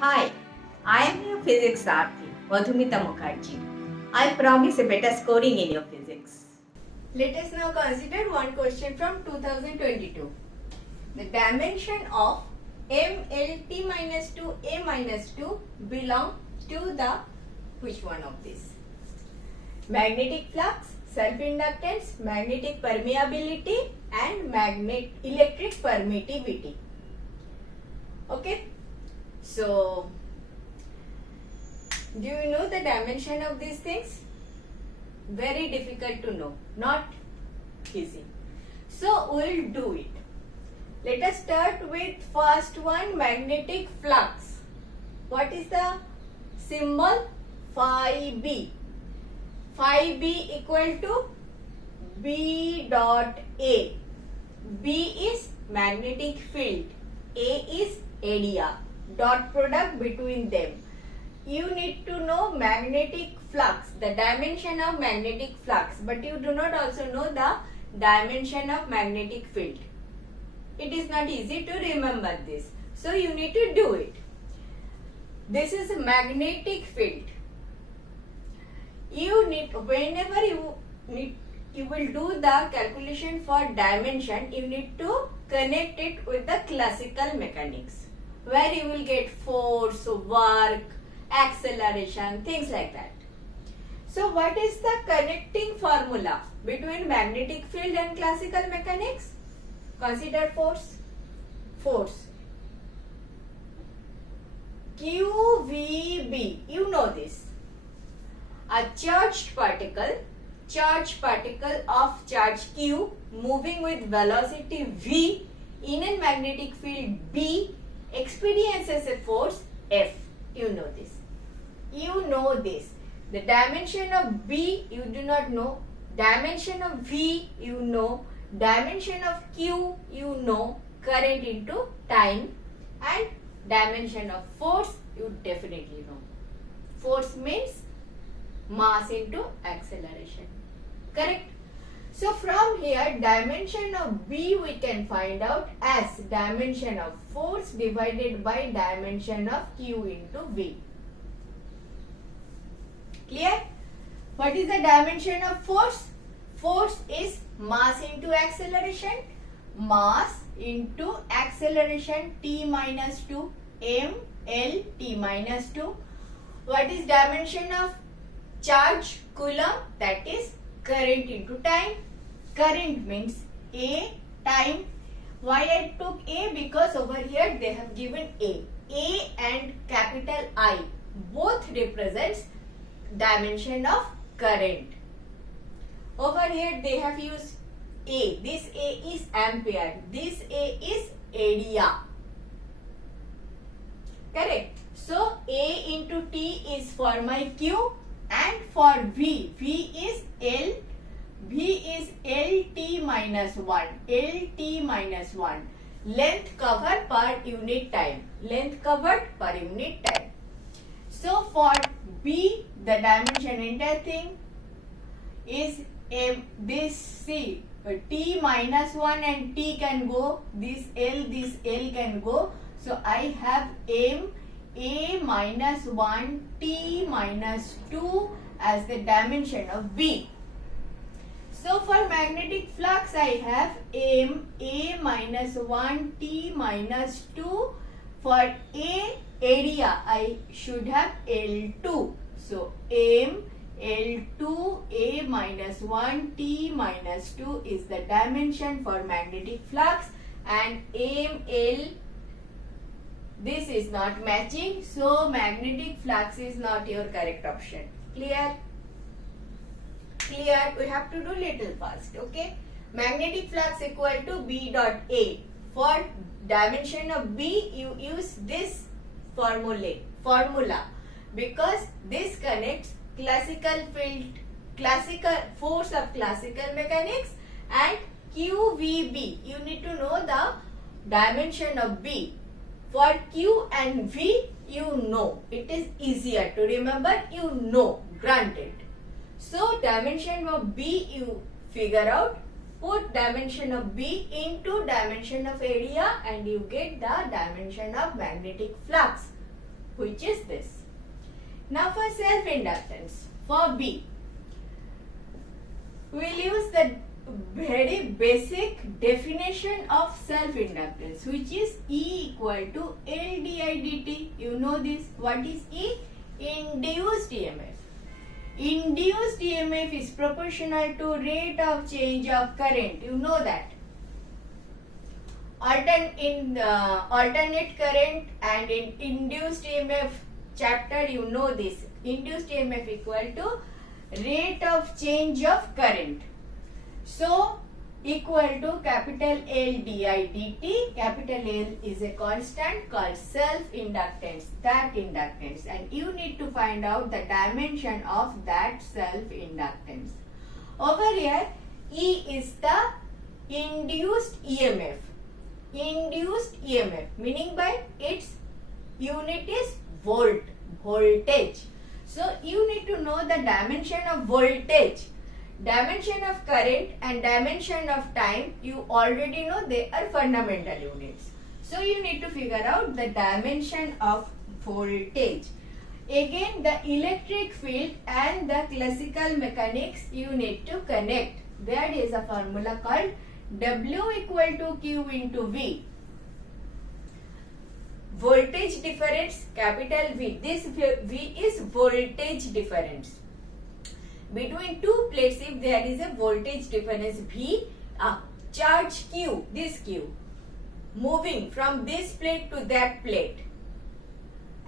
Hi, I am your physics Sarathi, Madhumita Mukherjee. I promise a better scoring in your physics. Let us now consider one question from 2022. The dimension of MLT minus 2 A minus 2 belong to the which one of these? Magnetic flux, self-inductance, magnetic permeability and electric permittivity. Okay. So, do you know the dimension of these things? Very difficult to know, not easy. So, we will do it. Let us start with first one, magnetic flux. What is the symbol? Phi B. Phi B equal to B dot A. B is magnetic field. A is area. Dot product between them. You need to know magnetic flux, the dimension of magnetic flux, but you do not also know the dimension of magnetic field. It is not easy to remember this. So you need to do it. This is a magnetic field. You need, whenever you will do the calculation for dimension, you need to connect it with the classical mechanics, where you will get force, work, acceleration, things like that. So what is the connecting formula between magnetic field and classical mechanics? Consider force. Force. QVB. You know this. A charged particle of charge Q moving with velocity V in a magnetic field B experiences a force F. You know this. You know this. The dimension of B you do not know. Dimension of V you know. Dimension of Q you know. Current into time. And dimension of force you definitely know. Force means mass into acceleration. Correct? So from here, dimension of B we can find out as dimension of force divided by dimension of Q into V. Clear? What is the dimension of force? Force is mass into acceleration. Mass into acceleration T minus 2 M L T minus 2. What is dimension of charge? Coulomb, that is current into time. Current means A, time. Why I took A? Because over here they have given A. A and capital I both represents dimension of current. Over here they have used A. This A is ampere. This A is area. Correct. So A into T is for my Q, and for V, V is L. V is LT minus 1. LT minus 1. Length covered per unit time. Length covered per unit time. So for B, the dimension entire thing is this C. T minus 1 and T can go. This L can go. So I have M A minus 1 T minus 2 as the dimension of B. So for magnetic flux I have M A minus 1 T minus 2. For A area I should have L2. So M L2 A minus 1 T minus 2 is the dimension for magnetic flux, and M L, this is not matching, so magnetic flux is not your correct option. Clear? Clear? We have to do little fast. Okay. Magnetic flux equal to B dot A. For dimension of B, you use this formula because this connects classical field, classical force of classical mechanics, and QVB. You need to know the dimension of B. For Q and V, you know. It is easier to remember. You know. Granted. So dimension of B you figure out. put dimension of B into dimension of area and you get the dimension of magnetic flux, which is this. Now for self-inductance, for B, we will use the very basic definition of self-inductance, which is E equal to L di dt. You know this. What is E? Induced EMF. Induced EMF is proportional to rate of change of current. You know that. Alternate current and in induced EMF chapter, you know this. Induced EMF equal to rate of change of current. So, equal to capital L di dt. Capital L is a constant called self-inductance, that inductance, and you need to find out the dimension of that self-inductance. Over here, E is the induced EMF. Induced EMF, meaning by its unit is voltage. So, you need to know the dimension of voltage. Dimension of current and dimension of time, you already know they are fundamental units. So you need to figure out the dimension of voltage. Again, the electric field and the classical mechanics you need to connect. There is a formula called W equal to Q into V. Voltage difference, capital V. This V is voltage difference. Between two plates, if there is a voltage difference V, charge Q, this Q, moving from this plate to that plate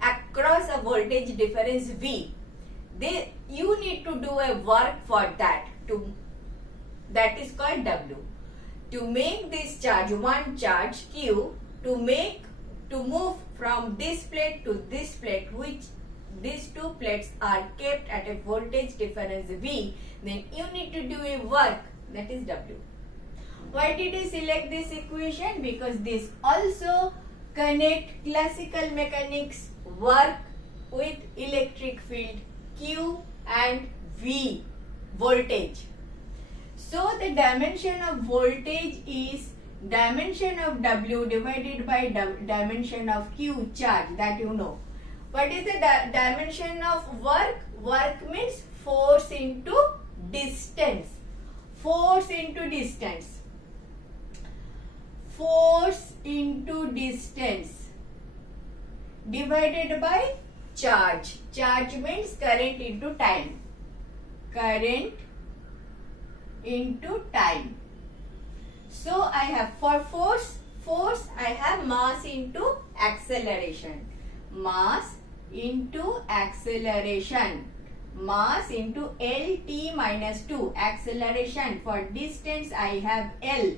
across a voltage difference V, you need to do a work for that. That is called W. To make this charge, one charge Q, to move from this plate to this plate, which these two plates are kept at a voltage difference V, then you need to do a work, that is W. Why did I select this equation? Because this also connect classical mechanics work with electric field Q and V, voltage. So the dimension of voltage is dimension of W divided by dimension of Q, charge, that you know. What is the dimension of work? Work means force into distance. Force into distance. Force into distance divided by charge. Charge means current into time. Current into time. So I have for force I have mass into acceleration. Mass into acceleration. Mass into Lt minus 2. Acceleration. For distance I have L.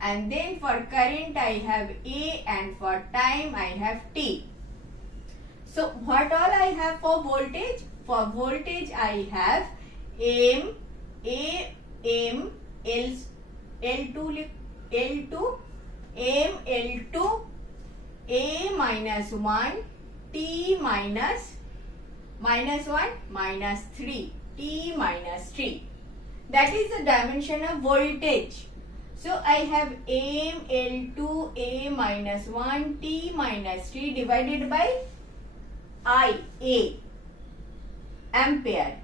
And then for current I have A, and for time I have T. So what all I have for voltage? For voltage I have M, A, M, L2, M, L2, A minus 1, T minus 1, minus 3, T minus 3. That is the dimension of voltage. So I have M, L2, A minus 1, T minus 3 divided by I, A, ampere,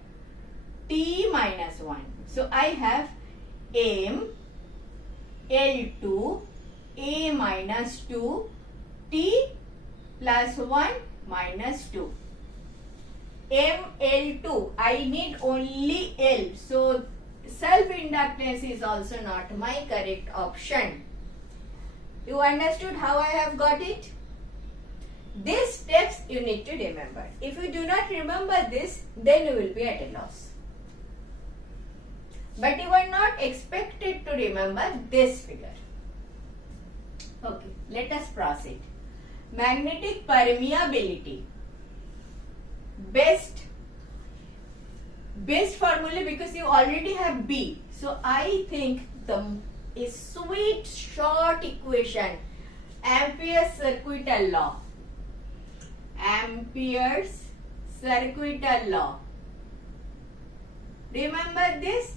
T minus 1. So I have M, L2, A minus 2, T plus 1 minus 2. M, L2, I need only L. So self-inductance is also not my correct option. You understood how I have got it? These steps you need to remember. If you do not remember this, then you will be at a loss. But you are not expected to remember this figure. Okay, let us proceed. Magnetic permeability. Best formula, because you already have B. So I think a sweet short equation, Ampere's circuital law. Ampere's circuital law. Remember this?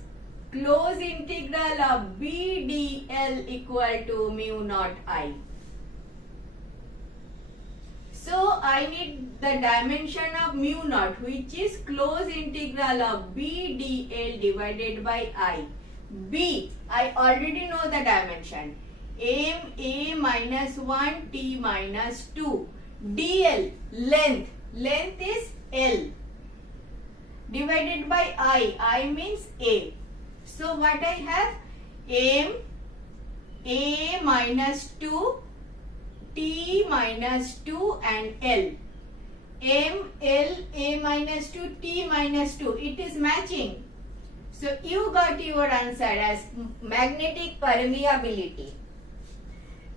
close integral of B dl equal to mu naught I. So I need the dimension of mu naught, which is close integral of B dl divided by I. B, I already know the dimension. M a minus 1 t minus 2. dl, length is L. Divided by I means A. So what I have? M a minus 2 t minus 2 and L. M, L, a minus 2, t minus 2. It is matching. So you got your answer as magnetic permeability.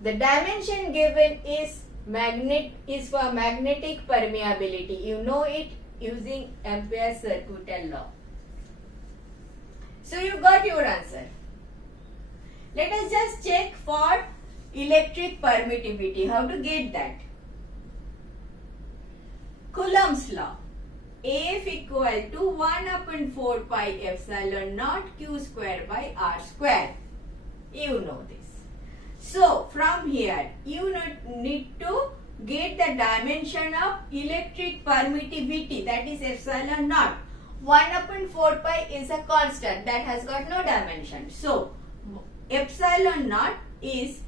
The dimension given is for magnetic permeability. You know it using Ampere's circuital law. So you got your answer. Let us just check for electric permittivity. How to get that? Coulomb's law. F equal to 1 upon 4 pi epsilon naught q square by r square. You know this. So from here you need to get the dimension of electric permittivity, that is epsilon naught. 1 upon 4 pi is a constant that has got no dimension. So epsilon naught is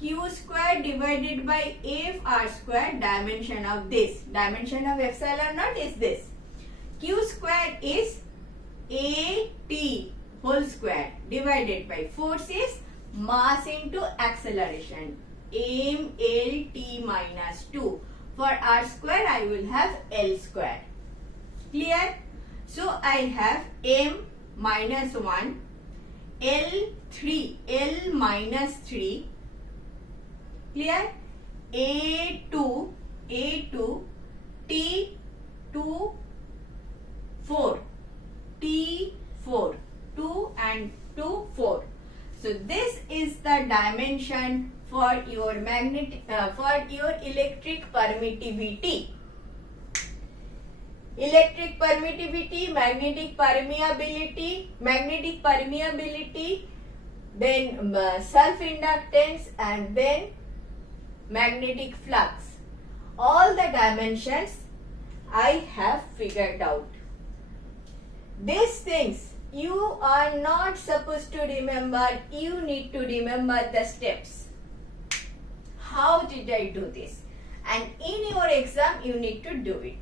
q square divided by f r square, dimension of this. Dimension of epsilon naught is this. Q square is at whole square divided by force is mass into acceleration, mlt minus 2. For r square I will have L square. Clear? So I have m minus 1, L minus 3. Clear? A2 T2 4, T4, 2 and 2, 4. So this is the dimension for your electric permittivity. Electric permittivity, magnetic permeability, then self-inductance, and then magnetic flux. All the dimensions I have figured out. These things you are not supposed to remember, you need to remember the steps. How did I do this? And in your exam you need to do it.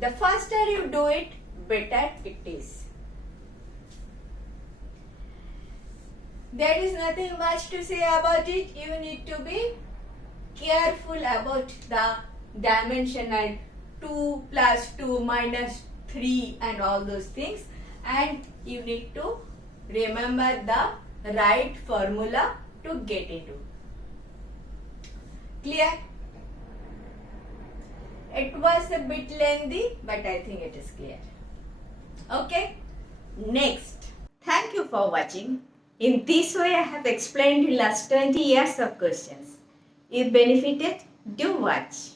The faster you do it, better it is. There is nothing much to say about it. You need to be careful about the dimensional 2 plus 2 minus 3 and all those things, and you need to remember the right formula to get into. Clear? It was a bit lengthy, but I think it is clear. Okay? Next. Thank you for watching. In this way, I have explained the last 20 years of questions. If benefited, do watch.